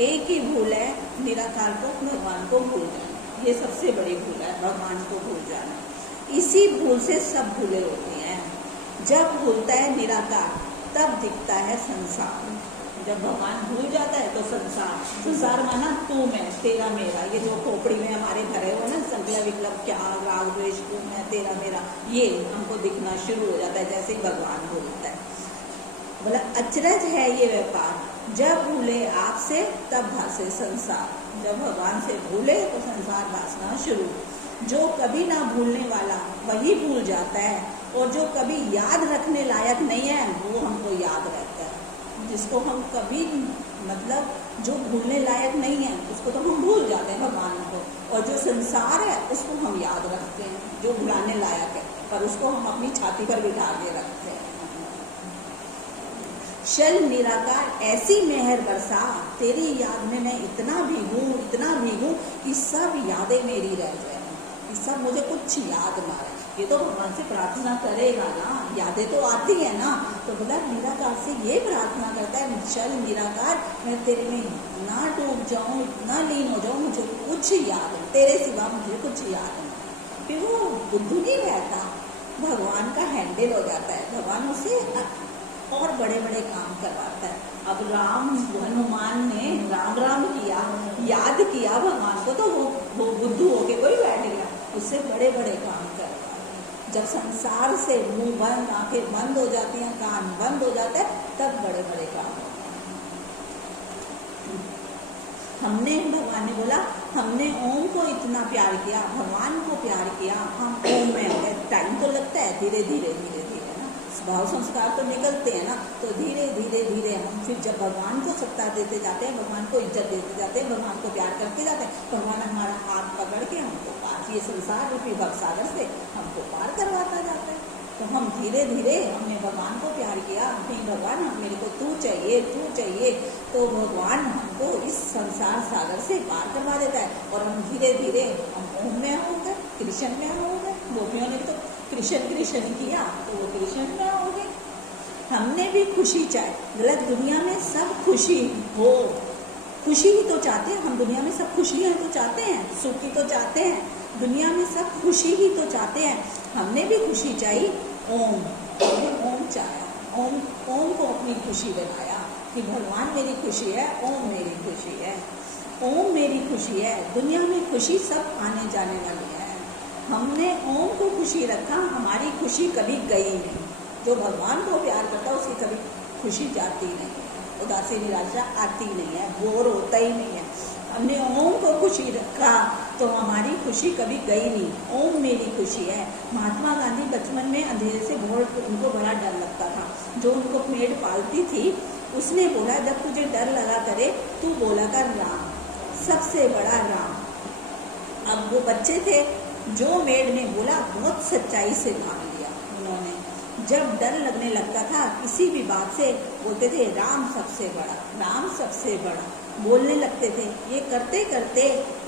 एक ही भूल है निराकार को भगवान को भूल जाना, ये सबसे बड़ी भूल है, भगवान को भूल जाना। इसी भूल से सब भूले होती हैं। जब भूलता है निराकार तब दिखता है संसार। जब भगवान भूल जाता है तो संसार माना तू मैं तेरा मेरा, ये जो खोपड़ी में हमारे भरे हो ना संकल्प विकल्प क्या राग द्वेष तू मैं तेरा मेरा, ये हमको दिखना शुरू हो जाता है जैसे ही भगवान भूलता है। बोला अचरज है ये व्यापार, जब भूले आपसे तब भासे संसार। जब भगवान से भूले तो संसार भासना शुरू। जो कभी ना भूलने वाला वही भूल जाता है, और जो कभी याद रखने लायक नहीं है वो हमको याद रहता है। जिसको हम कभी मतलब जो भूलने लायक नहीं है उसको तो हम भूल जाते हैं भगवान को, और जो संसार है उसको हम याद रखते हैं, जो भुलाने लायक है पर उसको हम अपनी छाती पर बिठा के रखते हैं। शल निराकार ऐसी मेहर बरसा, तेरी याद में मैं इतना भीगूं कि सब यादें मेरी रह जाए, कि सब मुझे कुछ याद ना रहे। ये तो भगवान से प्रार्थना करेगा ना, यादें तो आती है ना, तो बोला निराकार से ये प्रार्थना करता है, चल निराकार मैं तेरे में ना डूब जाऊं, इतना लीन हो जाऊं, मुझे कुछ याद है, तेरे सिवा मुझे कुछ याद नहीं। फिर वो बुद्धू नहीं रहता, भगवान का हैंडल हो जाता है, भगवान उसे और बड़े बड़े काम करवाता है। अब हनुमान ने राम किया, याद किया भगवान को, तो वो बुद्धू होके कोई बैठ गया, उससे बड़े बड़े काम करवा। जब संसार से मुंह बंद, आंखें बंद हो जाती हैं, कान बंद हो जाते हैं, तब बड़े बड़े काम होते हैं। हमने भगवान ने बोला हमने ओम को इतना प्यार किया, भगवान को प्यार किया, हम ओम में हो गए। टाइम तो लगता है, धीरे धीरे ना भाव संस्कार तो निकलते हैं ना, तो धीरे धीरे हम फिर जब भगवान को सत्ता देते जाते हैं, भगवान को इज्जत देते जाते हैं, भगवान को प्यार करते जाते हैं, भगवान हमारा हाथ पकड़ के हमको पार, ये संसार रूपी भवसागर से हमको पार करवाता जाता है। तो हम धीरे धीरे हमने भगवान को प्यार किया, नहीं भगवान मेरे को तू चाहिए, तो भगवान हमको इस संसार सागर से पार करवा देता है, और हम धीरे धीरे हम ओम में हो गए, कृष्ण में हो गए। गोपियों ने तो कृष्ण किया तो वो कृष्ण में हो गए। हमने भी खुशी चाहे, गलत दुनिया में सब खुशी हो, खुशी ही तो चाहते हैं हम, दुनिया में सब खुशियाँ तो चाहते हैं, सुख ही तो चाहते हैं, दुनिया में सब खुशी ही तो चाहते हैं। हमने भी खुशी चाहिए, ओम चाहा, ओम को अपनी खुशी बनाया कि भगवान मेरी खुशी है, ओम मेरी खुशी है, ओम मेरी खुशी है। दुनिया में खुशी सब आने जाने वाली है, हमने ओम को खुशी रखा, हमारी खुशी कभी गई नहीं। जो भगवान को प्यार करता है उसकी कभी खुशी जाती नहीं है, उदासी निराशा आती नहीं है, बोर होता ही नहीं है। हमने ओम को खुशी रखा तो हमारी खुशी कभी गई नहीं, ओम मेरी खुशी है। महात्मा गांधी बचपन में अंधेरे से बहुत उनको बड़ा डर लगता था। जो उनको पेड़ पालती थी उसने बोला जब तुझे डर लगा करे तू बोला कर राम, सबसे बड़ा राम। अब वो बच्चे थे, जो मेड ने बोला बहुत सच्चाई से मान लिया उन्होंने। जब डर लगने लगता था किसी भी बात से बोलते थे राम सबसे बड़ा बोलने लगते थे। ये करते करते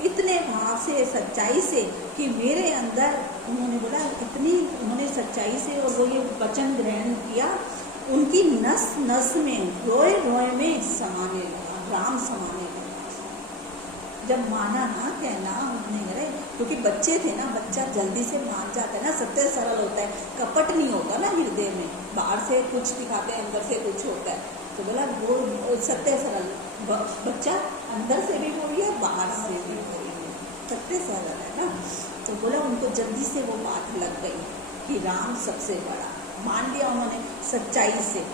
इतने भाव से, सच्चाई से कि मेरे अंदर उन्होंने बोला इतनी उन्होंने सच्चाई से और वो ये वचन ग्रहण किया, उनकी नस नस में रोए रोए में समाने लगा, राम समाने लगा। जब माना ना कहना उन्होंने करे, क्योंकि बच्चे थे ना, बच्चा जल्दी से मान जाता है ना, सत्य सरल होता है, कपट नहीं होता ना हृदय में, बाहर से कुछ दिखाते हैं अंदर से कुछ होता है। तो बोला वो सत्य सरल बच्चा अंदर से भी बोल गया, बाहर से भी बोल गया, सत्य सरल है ना। तो बोला उनको जल्दी से वो बात लग गई कि राम सबसे बड़ा, मान लिया उन्होंने सच्चाई से।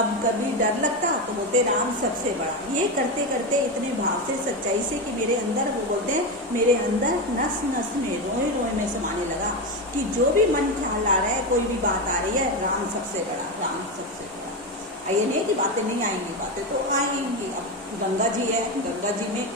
अब कभी डर लगता तो बोलते राम सबसे बड़ा। ये करते करते इतने भाव से, सच्चाई से कि मेरे अंदर, वो बोलते हैं मेरे अंदर नस नस में, रोए रोए में समाने लगा कि जो भी मन ख्याल आ रहा है, कोई भी बात आ रही है, राम सबसे बड़ा, राम सबसे बड़ा। ये नहीं कि बातें नहीं आएंगी, बातें तो आएंगी। अब गंगा जी है, गंगा जी में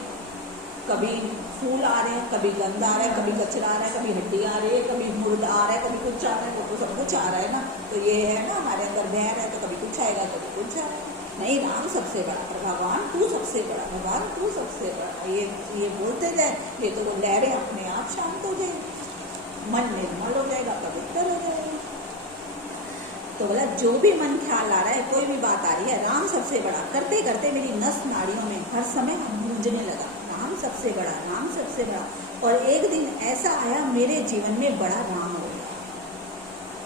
कभी फूल आ रहे हैं, कभी गंद आ रहा है, कभी कचरा आ रहा है, कभी हड्डी आ रही है, कभी मुर्दा आ रहा है, कभी कुछ आ रहा है, तो सब कुछ आ रहा है ना। तो ये है ना, हमारे अंदर बहर है तो कभी कुछ आएगा, कभी कुछ आ रहा है। नहीं, राम सबसे बड़ा, भगवान तू सबसे बड़ा, भगवान तू सबसे बड़ा। ये बोलते जाए, ये तो वो लहरें अपने आप शांत हो जाएगी, मन निर्मल हो जाएगा, पवित्र हो जाएगा। तो बोला जो भी मन ख्याल आ रहा है, कोई भी बात आ रही है, राम सबसे बड़ा। करते करते मेरी नस नाड़ियों में हर समय गूंजने लगा, राम सबसे बड़ा, राम सबसे बड़ा। और एक दिन ऐसा आया मेरे जीवन में बड़ा राम हो गया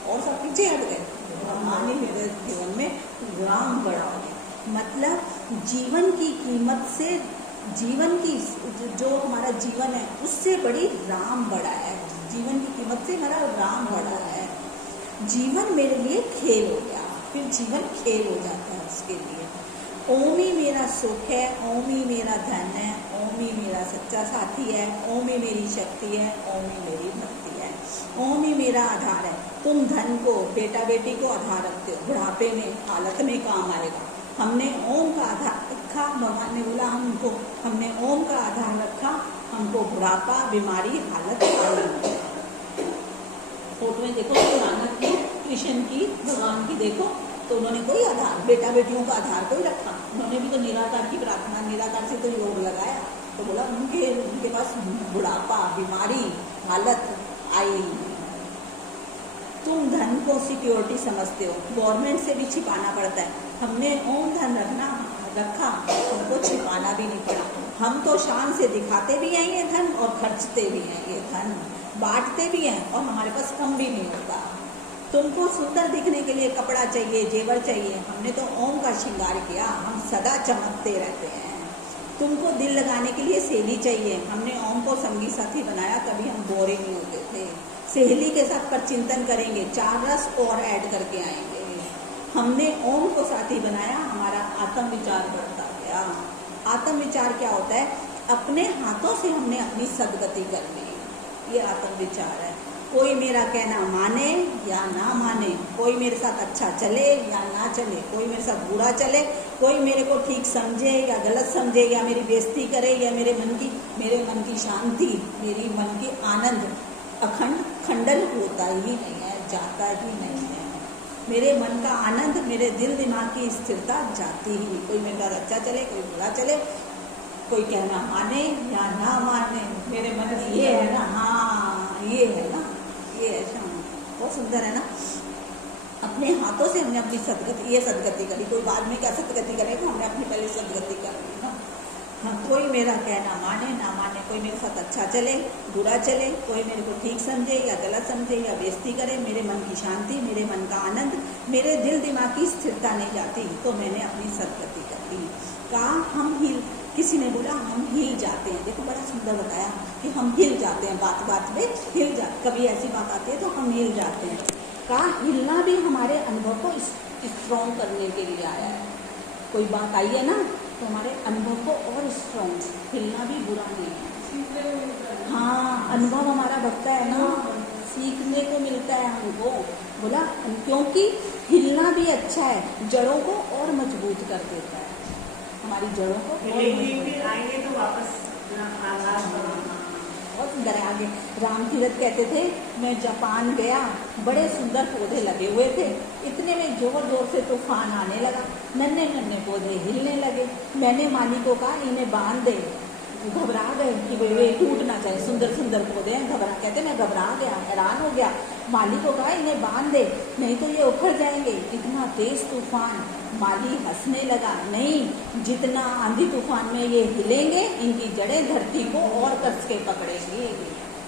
और सब पीछे हट गए, भगवान ही मेरे जीवन में राम बड़ा हो गया। मतलब जीवन की कीमत से, जीवन की जो हमारा जीवन है उससे बड़ी राम बड़ा है, जीवन की कीमत से हमारा राम बड़ा है। जीवन मेरे लिए खेल हो गया, फिर जीवन खेल हो जाता है उसके लिए। ओम ही मेरा सुख है, ओम ही मेरा धन है, ओम ही मेरा सच्चा साथी है, ओम ही मेरी शक्ति है, ओम ही मेरी भक्ति है, ओम ही मेरा आधार है। तुम धन को, बेटा बेटी को आधार रखते हो, बुढ़ापे में हालत में काम आएगा। हमने ओम का आधार रखा, भगवान ने बोला हमको, हमने ओम का आधार रखा, हमको बुढ़ापा, बीमारी, हालत आई। फोटो में देखो नानक की, कृष्ण की, भगवान की देखो, तो उन्होंने कोई आधार, बेटा बेटियों का आधार कोई रखा, उन्होंने भी तो निराकार की प्रार्थना, निराकार से तो योग लगाया। तो बोला उनके पास बुढ़ापा, बीमारी, हालत आई। तुम धन को सिक्योरिटी समझते हो, गवर्नमेंट से भी छिपाना पड़ता है, हमने ओम धन रखा, हमको छिपाना भी नहीं पड़ा। हम तो शान से दिखाते भी हैं ये धन और खर्चते भी हैं ये धन, बांटते भी हैं और हमारे पास कम भी नहीं होता। तुमको सुंदर दिखने के लिए कपड़ा चाहिए, जेवर चाहिए, हमने तो ओम का श्रृंगार किया, हम सदा चमकते रहते हैं। तुमको दिल लगाने के लिए सहेली चाहिए, हमने ओम को संगी साथी बनाया, कभी हम बोरे नहीं होते थे। सहेली के साथ पर चिंतन करेंगे, 4 रस और ऐड करके आएंगे। हमने ओम को साथी बनाया, हमारा आत्म विचार बढ़ता गया। आत्म विचार क्या होता है? अपने हाथों से हमने अपनी सदगति करनी, ये आत्म विचार है। कोई मेरा कहना माने या ना माने, कोई मेरे साथ अच्छा चले या ना चले, कोई मेरे साथ बुरा चले, कोई मेरे को ठीक समझे या गलत समझे या मेरी बेइज्जती करे या मेरे मन की शांति, मेरी मन की आनंद अखंड खंडन होता ही नहीं है, जाता ही नहीं है। मेरे मन का आनंद, मेरे दिल दिमाग की स्थिरता जाती ही नहीं। कोई मेरे साथ अच्छा चले, कोई बुरा चले, कोई कहना माने या ना माने, मेरे मन में ये है ना, हाँ ये है ना, ये ऐसा बहुत सुंदर है ना। अपने हाथों से हमने अपनी सदगति, ये सदगति करी, कोई बाद में क्या सदगति करेगा, हमने अपनी पहले सदगति कर ली ना। हाँ, कोई मेरा कहना माने ना माने, कोई मेरे साथ अच्छा चले बुरा चले, कोई मेरे को ठीक समझे या गलत समझे या बेइज्जती करे, मेरे मन की शांति, मेरे मन का आनंद, मेरे दिल दिमाग की स्थिरता नहीं जाती, तो मैंने अपनी सदगति कर ली। कहा हम हिल, किसी ने बोला हम हिल जाते हैं, देखो बड़ा सुंदर बताया कि हम हिल जाते हैं, बात बात में हिल जा, कभी ऐसी बात आती है तो हम हिल जाते हैं। कहा हिलना भी हमारे अनुभव को स्ट्रॉन्ग करने के लिए आया है। कोई बात आई है ना तो हमारे अनुभव को और स्ट्रॉन्ग, हिलना भी बुरा नहीं है। हाँ, अनुभव हमारा बढ़ता है ना, सीखने को मिलता है हमको। बोला क्योंकि हिलना भी अच्छा है, जड़ों को और मजबूत कर देता है, हमारी जड़ों को आएंगे तो वापस बहुत सुंदर है। आगे राम तीरथ कहते थे मैं जापान गया, बड़े सुंदर पौधे लगे हुए थे, इतने में जोर जोर से तूफान आने लगा, नन्हे नन्हे पौधे हिलने लगे। मैंने माली को कहा इन्हें बांध दे, घबरा गए कि वे टूट ना जाए, सुंदर सुंदर पौधे हैं, घबरा, कहते मैं घबरा गया, हैरान हो गया। माली को कहा इन्हें बांध दे, नहीं तो ये उखड़ जाएंगे, इतना तेज तूफान। माली हंसने लगा, नहीं, जितना आंधी तूफान में ये हिलेंगे, इनकी जड़ें धरती को और कस के पकड़ेंगे,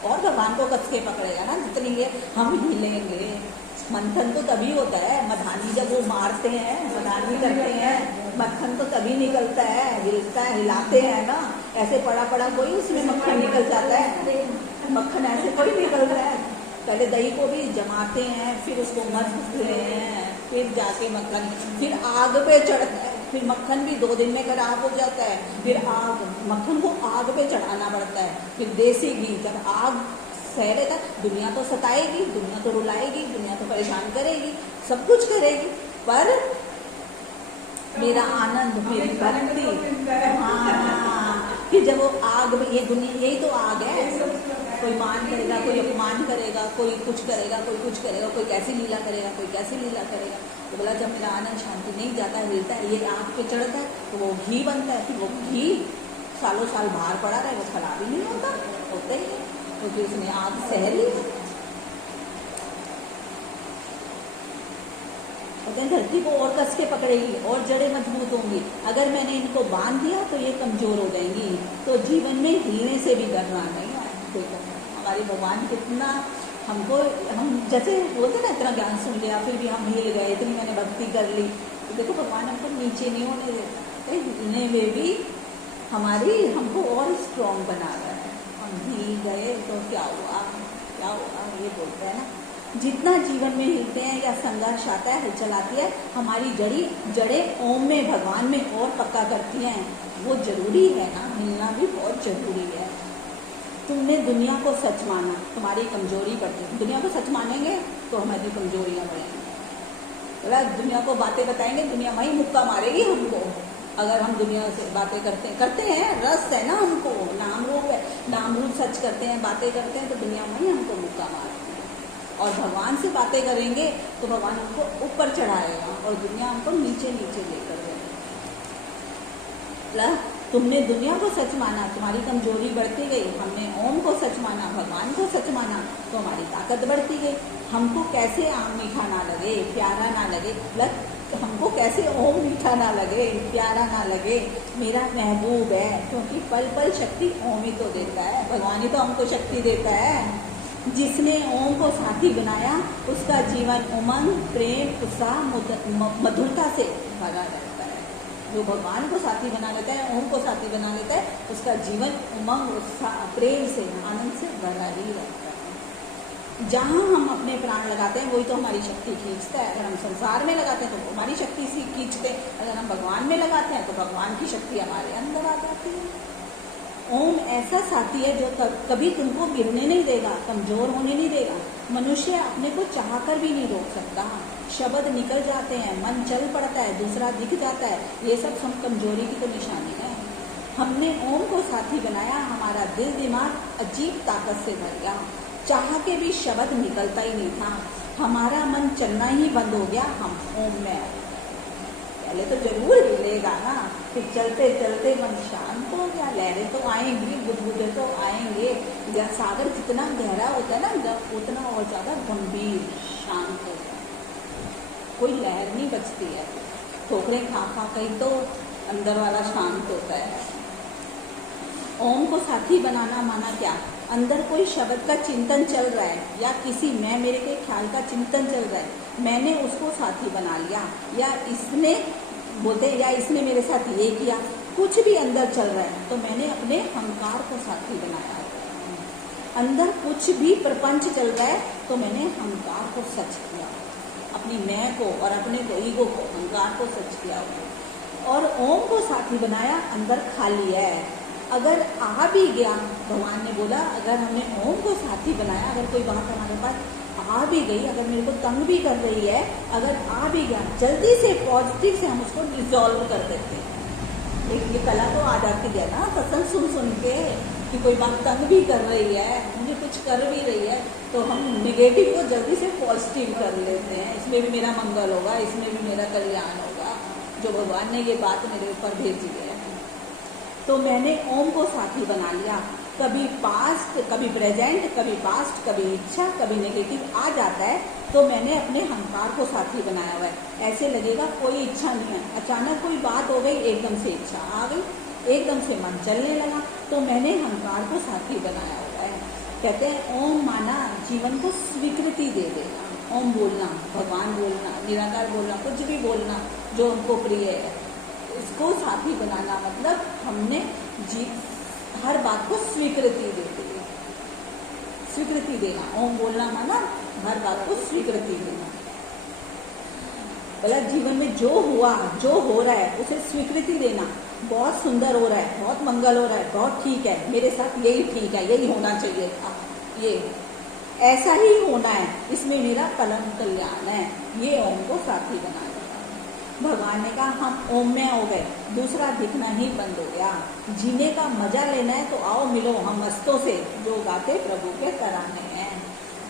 और भगवान को कस के पकड़ेगा ना, जितनी ये हम हिलेंगे। मंथन तो तभी होता है, मधानी जब वो मारते हैं, मधानी करते हैं, मक्खन तो तभी निकलता है, हिलता है, हिलाते हैं ना, ऐसे पड़ा पड़ा कोई उसमें मक्खन निकल जाता है, मक्खन ऐसे कोई निकलता है। पहले दही को भी जमाते हैं, फिर उसको मथते हैं, फिर जाके मक्खन, फिर आग पे चढ़ता है, फिर मक्खन भी 2 दिन में खराब हो जाता है, फिर आग, मक्खन को आग पे चढ़ाना पड़ता है, फिर देसी घी, जब आग सह लेता, दुनिया तो सताएगी, दुनिया तो रुलाएगी, दुनिया तो परेशान करेगी, सब कुछ करेगी, पर मेरा आनंद, मेरी भक्ति, हाँ, कि जब वो आग, ये दुनिया यही तो आग है, कोई मान करेगा, कोई अपमान करेगा, कोई कुछ करेगा, कोई कुछ करेगा, कोई कैसी लीला करेगा, कोई कैसी लीला करेगा। तो बोला जब मेरा आनंद शांति नहीं जाता है, हिलता है, ये आग पे चढ़ता है, तो वो घी बनता है, फिर वो घी सालों साल बाहर पड़ा रहे, वो खराब ही नहीं होता, होता ही है, क्योंकि उसने आग सह ली। कहते हैं धरती को और कस के पकड़ेगी और जड़ें मजबूत होंगी। अगर मैंने इनको बांध दिया तो ये कमजोर हो जाएंगी। तो जीवन में हिलने से भी डरना नहीं है। देखो हमारे भगवान कितना हमको, हम जैसे बोलते ना इतना ज्ञान सुन लिया फिर भी हम हिल गए, इतनी मैंने भक्ति कर ली, तो देखो भगवान हमको नीचे नहीं होने देता, हिलने में भी हमारी हमको और स्ट्रॉन्ग बना रहा है। हम हिल गए तो क्या हुआ, क्या हुआ, ये बोलते हैं ना। जितना जीवन में हिलते हैं या संघर्ष आता है, हलचल आती है, हमारी जड़ें ओम में, भगवान में और पक्का करती हैं। वो जरूरी है ना, हिलना भी बहुत जरूरी है। तुमने दुनिया को सच माना, तुम्हारी कमजोरी बढ़ती है। दुनिया को सच मानेंगे तो हमारी कमजोरियां बढ़ेंगी। मतलब दुनिया को बातें बताएंगे, दुनिया वही मुक्का मारेगी हमको। अगर हम दुनिया से बातें करते हैं, रस है ना हमको, नाम रूप है, नाम रूप सच करते हैं, बातें करते हैं, तो दुनिया वही हमको मुक्का मारेगी। और भगवान से बातें करेंगे तो भगवान हमको ऊपर चढ़ाएगा और दुनिया हमको नीचे नीचे लेकर जाएगी। तुमने दुनिया को सच माना, तुम्हारी कमजोरी बढ़ती गई। हमने ओम को सच माना, भगवान को सच माना, तो हमारी ताकत बढ़ती गई। हमको कैसे आम मीठा ना लगे, प्यारा ना लगे, हमको कैसे ओम मीठा ना लगे, प्यारा ना लगे, मेरा महबूब है, क्योंकि पल पल शक्ति ओम ही तो देता है, भगवान ही तो हमको शक्ति देता है। जिसने ओम को साथी बनाया उसका जीवन उमंग, प्रेम, उत्साह, मधुरता से भरा रहता है। जो भगवान को साथी बना लेता है, ओम को साथी बना लेता है, उसका जीवन उमंग, उत्साह, प्रेम से, आनंद से भरा ही रहता है। जहाँ हम अपने प्राण लगाते हैं वही तो हमारी शक्ति खींचता है। अगर हम संसार में लगाते हैं तो हमारी शक्ति से खींचते हैं, अगर हम भगवान में लगाते हैं तो भगवान की शक्ति हमारे अंदर आ जाती है। ओम ऐसा साथी है जो कभी तुमको गिरने नहीं देगा, कमजोर होने नहीं देगा। मनुष्य अपने को चाहकर भी नहीं रोक सकता। शब्द निकल जाते हैं, मन चल पड़ता है, दूसरा दिख जाता है, ये सब कमजोरी की तो निशानी है। हमने ओम को साथी बनाया, हमारा दिल दिमाग अजीब ताकत से भर गया, चाह के भी शब्द निकलता ही नहीं था, हमारा मन चलना ही बंद हो गया। हम ओम में पहले तो जरूर हिलेगा ना, फिर चलते चलते मन शांत हो गया। लहरें तो आएंगी, बुदबुदे तो आएंगे। जब सागर जितना गहरा होता है ना, उतना और ज्यादा गंभीर शांत होता है, कोई लहर नहीं बचती है। ठोकरें खा खा कहीं तो अंदर वाला शांत होता है। ओम को साथी बनाना माना क्या, अंदर कोई शब्द का चिंतन चल रहा है या किसी मैं मेरे के ख्याल का चिंतन चल रहा है, मैंने उसको साथी बना लिया, या इसने बोलते या इसने मेरे साथ ये किया, कुछ भी अंदर चल रहा है तो मैंने अपने अहंकार को साथी बनाया है। अंदर कुछ भी प्रपंच चल रहा है तो मैंने अहंकार को सच किया, अपनी मैं को और अपने को, ईगो को, अहंकार को सच किया और ओम को साथी बनाया। अंदर खाली है, अगर आ भी गया, भगवान ने बोला अगर हमने ओम को साथी बनाया, अगर कोई बात हमारे पास आ भी गई, अगर मेरे को तंग भी कर रही है, अगर आ भी गया, जल्दी से पॉजिटिव से हम उसको डिसॉल्व कर देते हैं। ये कला तो आ जाती है ना सत्संग सुन सुन के, कि कोई बात तंग भी कर रही है, मुझे कुछ कर भी रही है, तो हम निगेटिव को जल्दी से पॉजिटिव कर लेते हैं। इसमें भी मेरा मंगल होगा, इसमें भी मेरा कल्याण होगा, जो भगवान ने ये बात मेरे ऊपर भेजी है। तो मैंने ओम को साथी बना लिया। कभी पास्ट, कभी प्रेजेंट, कभी पास्ट, कभी इच्छा, कभी नेगेटिव आ जाता है तो मैंने अपने अहंकार को साथी बनाया हुआ है। ऐसे लगेगा कोई इच्छा नहीं है, अचानक कोई बात हो गई, एकदम से इच्छा आ गई, एकदम से मन चलने लगा, तो मैंने अहंकार को साथी बनाया हुआ है। कहते हैं ओम माना जीवन को स्वीकृति दे देना। ओम बोलना, भगवान बोलना, निराकार बोलना, कुछ भी बोलना जो हमको प्रिय है, इसको साथी बनाना मतलब हमने हर बात को स्वीकृति दे दी, स्वीकृति देना। ओम बोलना माना हर बात को स्वीकृति देना। मतलब जीवन में जो हुआ, जो हो रहा है उसे स्वीकृति देना। बहुत सुंदर हो रहा है, बहुत मंगल हो रहा है, बहुत ठीक है, मेरे साथ यही ठीक है, यही होना चाहिए था, ये ऐसा ही होना है, इसमें मेरा परम कल्याण है। ये ओम को साथी बनाना। भगवान ने कहा हम ओम में हो गए, दूसरा दिखना ही बंद हो गया। जीने का मजा लेना है तो आओ मिलो हम मस्तों से, जो गाते प्रभु के तराने हैं।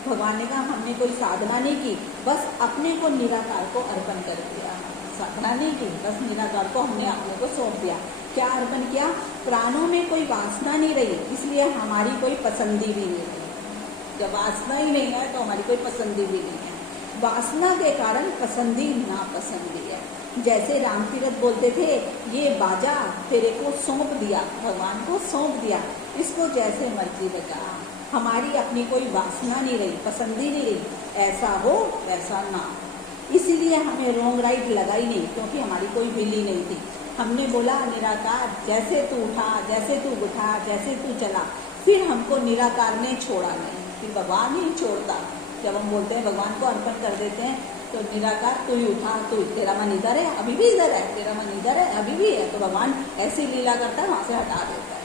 भगवान ने कहा हमने कोई साधना नहीं की, बस अपने को निराकार को अर्पण कर दिया। साधना नहीं की, बस निराकार को हमने अपने को सौंप दिया। क्या अर्पण किया, प्राणों में कोई वासना नहीं रही, इसलिए हमारी कोई पसंदी भी नहीं रही। जब वासना ही नहीं है तो हमारी कोई पसंदी भी नहीं है। वासना के कारण पसंदी नापसंदी है। जैसे राम तीरथ बोलते थे, ये बाजा तेरे को सौंप दिया, भगवान को सौंप दिया, इसको जैसे मर्जी बजा। हमारी अपनी कोई वासना नहीं रही, पसंदी नहीं रही, ऐसा हो वैसा ना हो। इसीलिए हमें रोंग राइट लगा ही नहीं, क्योंकि हमारी कोई विल ही नहीं थी। हमने बोला निराकार जैसे तू उठा, जैसे तू उठा, जैसे तू चला। फिर हमको निराकार ने छोड़ा नहीं, फिर भगवान ही छोड़ता। जब हम बोलते हैं भगवान को अर्पण कर देते हैं, तो निराकार तू ही उठा, तू, तेरा मन इधर है, अभी भी इधर है, तेरा मन इधर है, अभी भी है, तो भगवान ऐसी लीला करता है, वहां से हटा देता है।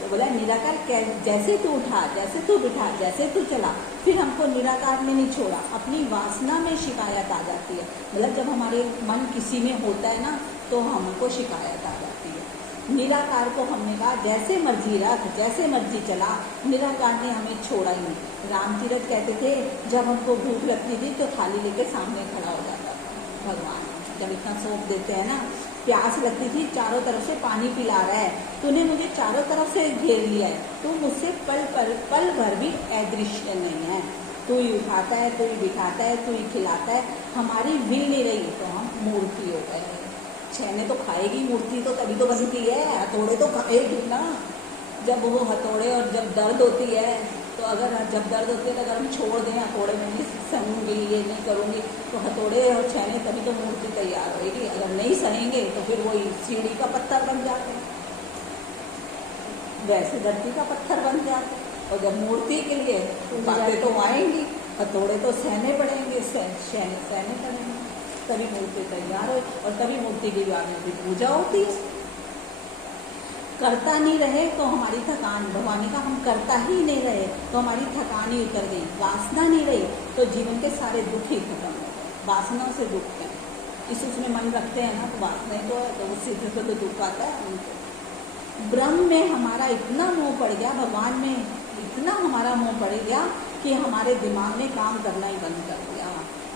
तो बोला निराकार जैसे तू उठा, जैसे तू बिठा, जैसे तू चला। फिर हमको निराकार ने नहीं छोड़ा, अपनी वासना में शिकायत आ जाती है। मतलब जब हमारे मन किसी में होता है ना, तो हमको शिकायत आ जाती है। निराकार को हमने कहा जैसे मर्जी रख, जैसे मर्जी चला, निराकार ने हमें छोड़ा ही नहीं। राम तीरथ कहते थे, जब हमको भूख लगती थी तो थाली लेके सामने खड़ा हो जाता था भगवान। जब इतना सौंप देते हैं ना, प्यास लगती थी, चारों तरफ से पानी पिला रहा है, तूने मुझे चारों तरफ से घेर लिया है, तू मुझसे पल भर भी अदृश्य नहीं है। तू ही उठाता है, तू ही बिठाता है, तू ही खिलाता है। हमारी विल नहीं रही तो हम मूर्ति हो गए। छेने तो खाएगी मूर्ति, तो तभी तो बनती है, हथौड़े तो खाएगी ना। जब वो हथौड़े और जब दर्द होती है, तो अगर जब दर्द होती है तो अगर हम छोड़ दें हथौड़े में नहीं सहूँगी, ये नहीं करूँगी, तो हथौड़े और छेने तभी तो मूर्ति तैयार होगी। अगर नहीं सहेंगे तो फिर वही सीढ़ी का पत्थर बन जाते हैं, वैसे धरती का पत्थर बन जाते हैं। और जब मूर्ति के लिए बातें तो आएंगी, हथौड़े तो सहने पड़ेंगे, सहने पड़ेंगे, तभी मूर्ति तैयार हो, और तभी मूर्ति की द्वार में भी पूजा होती है। करता नहीं रहे तो हमारी थकान, भगवान ने कहा हम करता ही नहीं रहे तो हमारी थकान ही उतर गई। वासना नहीं रही तो जीवन के सारे दुख ही खत्म हो गए। वासना से दुख है, उसमें मन रखते हैं ना, तो वासना तो है, तो उससे तो दुख आता है उनको। ब्रह्म में हमारा इतना मोह पड़ गया, भगवान में इतना हमारा मोह पड़ गया कि हमारे दिमाग ने काम करना ही बंद कर दिया।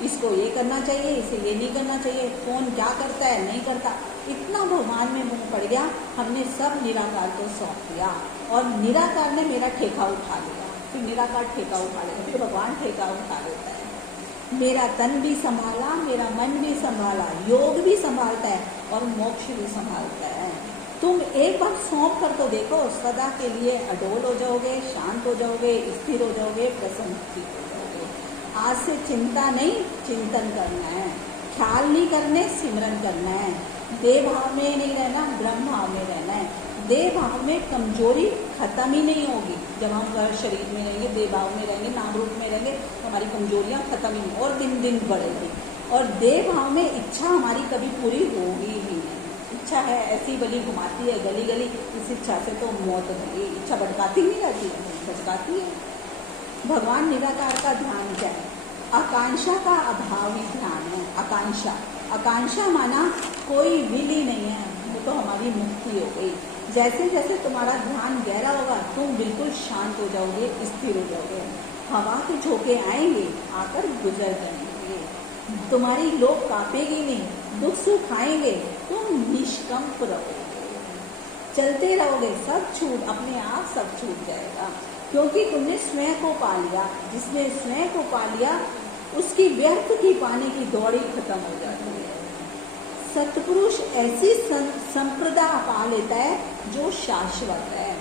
इसको ये करना चाहिए, इसे ये नहीं करना चाहिए, कौन क्या करता है नहीं करता, इतना भगवान में मोह पड़ गया। हमने सब निराकार को सौंप दिया, और निराकार ने मेरा ठेका उठा लिया। फिर निराकार ठेका उठा लेगा, फिर भगवान ठेका उठा लेता है। मेरा तन भी संभाला, मेरा मन भी संभाला, योग भी संभालता है और मोक्ष भी संभालता है। तुम एक बार सौंप कर तो देखो, सदा के लिए अडोल हो जाओगे, शांत हो जाओगे, स्थिर हो जाओगे, प्रसन्न हो जाओगे। आज से चिंता नहीं, चिंतन करना है, ख्याल नहीं करने, सिमरन करना है। देह भाव में नहीं रहना, ब्रह्म भाव में रहना है। देह भाव में कमजोरी खत्म ही नहीं होगी। जब हम शरीर में रहेंगे, देह भाव में रहेंगे, नाम रूप में रहेंगे, तो हमारी कमजोरियां खत्म ही नहीं, और दिन दिन बढ़ेगी। और देह भाव में इच्छा हमारी कभी पूरी होगी ही नहीं। इच्छा है ऐसी बली घुमाती है गली गली, इस इच्छा से तो मौत होगी। इच्छा भटकाती नहीं रहती है, भटकाती है। भगवान निराकार का ध्यान क्या है? आकांक्षा का अभाव ही ध्यान है। आकांक्षा माना कोई विल ही नहीं है, वो तो हमारी मुक्ति हो गई। जैसे जैसे तुम्हारा ध्यान गहरा होगा, तुम बिल्कुल शांत हो जाओगे, स्थिर हो जाओगे। हवा के झोंके आएंगे, आकर गुजर जाएंगे, तुम्हारी लोग कांपेगी नहीं, दुख सुख आएंगे, तुम निष्कंप रहोगे, चलते रहोगे, सब छूट अपने आप सब छूट जाएगा, क्योंकि तुमने स्वयं को पा लिया। जिसने स्वयं को पा लिया, उसकी व्यर्थ की पाने की दौड़ ही खत्म हो जाती है। सत्पुरुष ऐसी संप्रदा पा लेता है जो शाश्वत है,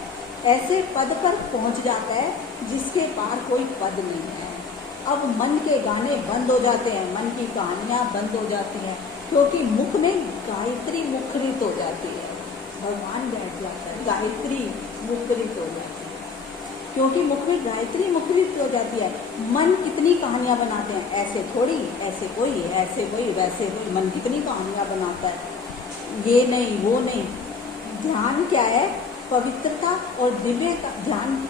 ऐसे पद पर पहुंच जाता है जिसके पार कोई पद नहीं है। अब मन के गाने बंद हो जाते हैं, मन की कहानियां बंद हो जाती हैं, क्योंकि मुख में गायत्री मुखरित हो जाती है। भगवान बैठ जाता है, गायत्री मुखरित हो जाती है, क्योंकि मुख में गायत्री मुखरित हो जाती है। मन कितनी कहानियां बनाते हैं, ऐसे थोड़ी, ऐसे कोई, वैसे कोई, मन कितनी कहानियां बनाता है, ये नहीं वो नहीं। ध्यान क्या है? पवित्रता और दिव्य का ध्यान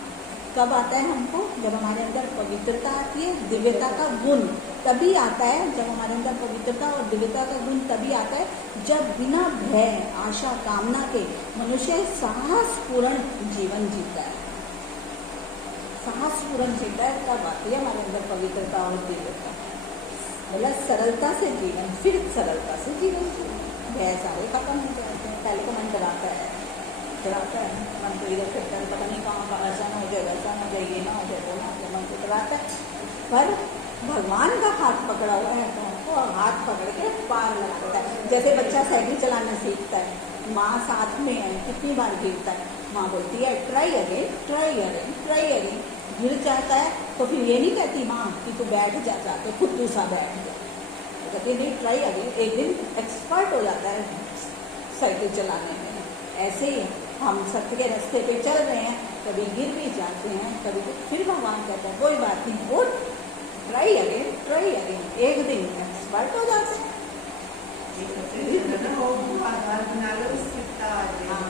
कब आता है हमको? जब हमारे अंदर पवित्रता आती है, दिव्यता का गुण तभी आता है। जब हमारे अंदर पवित्रता और दिव्यता का गुण तभी आता है जब बिना भय, आशा, कामना के मनुष्य साहसपूर्ण जीवन जीता है। साहसपूर्ण जीता है तब आती है हमारे अंदर पवित्रता और दिव्यता। मतलब सरलता से जीवन, फिर सरलता से जीवन, भय सारे खत्म हो जाते हैं। पहले तो मन डराता है, मन तो इधर फिरता है, पता नहीं कहाँ का ऐसा ना हो जाए, वैसा ना हो जाए, ये ना हो जाए, वो ना हो जाए, मन को डराता है। पर भगवान का हाथ पकड़ा हुआ है तो वो हाथ पकड़ के पार लगाता है। जैसे बच्चा साइकिल चलाना सीखता है, माँ साथ में है, कितनी बार गिरता है, माँ बोलती है try again, try again, try again. गिर जाता है तो फिर ये नहीं कहती माँ कि तू बैठ जा, जाके खुद दूसरा बैठ जा, तो कहती नहीं ट्राई अगेन। एक दिन एक्सपर्ट हो जाता है साइकिल चलाने में। ऐसे ही हम सत्य के रास्ते पे चल रहे हैं, कभी गिर भी जाते हैं, कभी फिर भगवान कहते हैं कोई बात नहीं, उठ, ट्राई अगेन, ट्राई अगेन। एक दिन एक्सपर्ट हो जाते हैं। ये सबसे ज्यादा वो आधार बना लो, उसकी हाँ,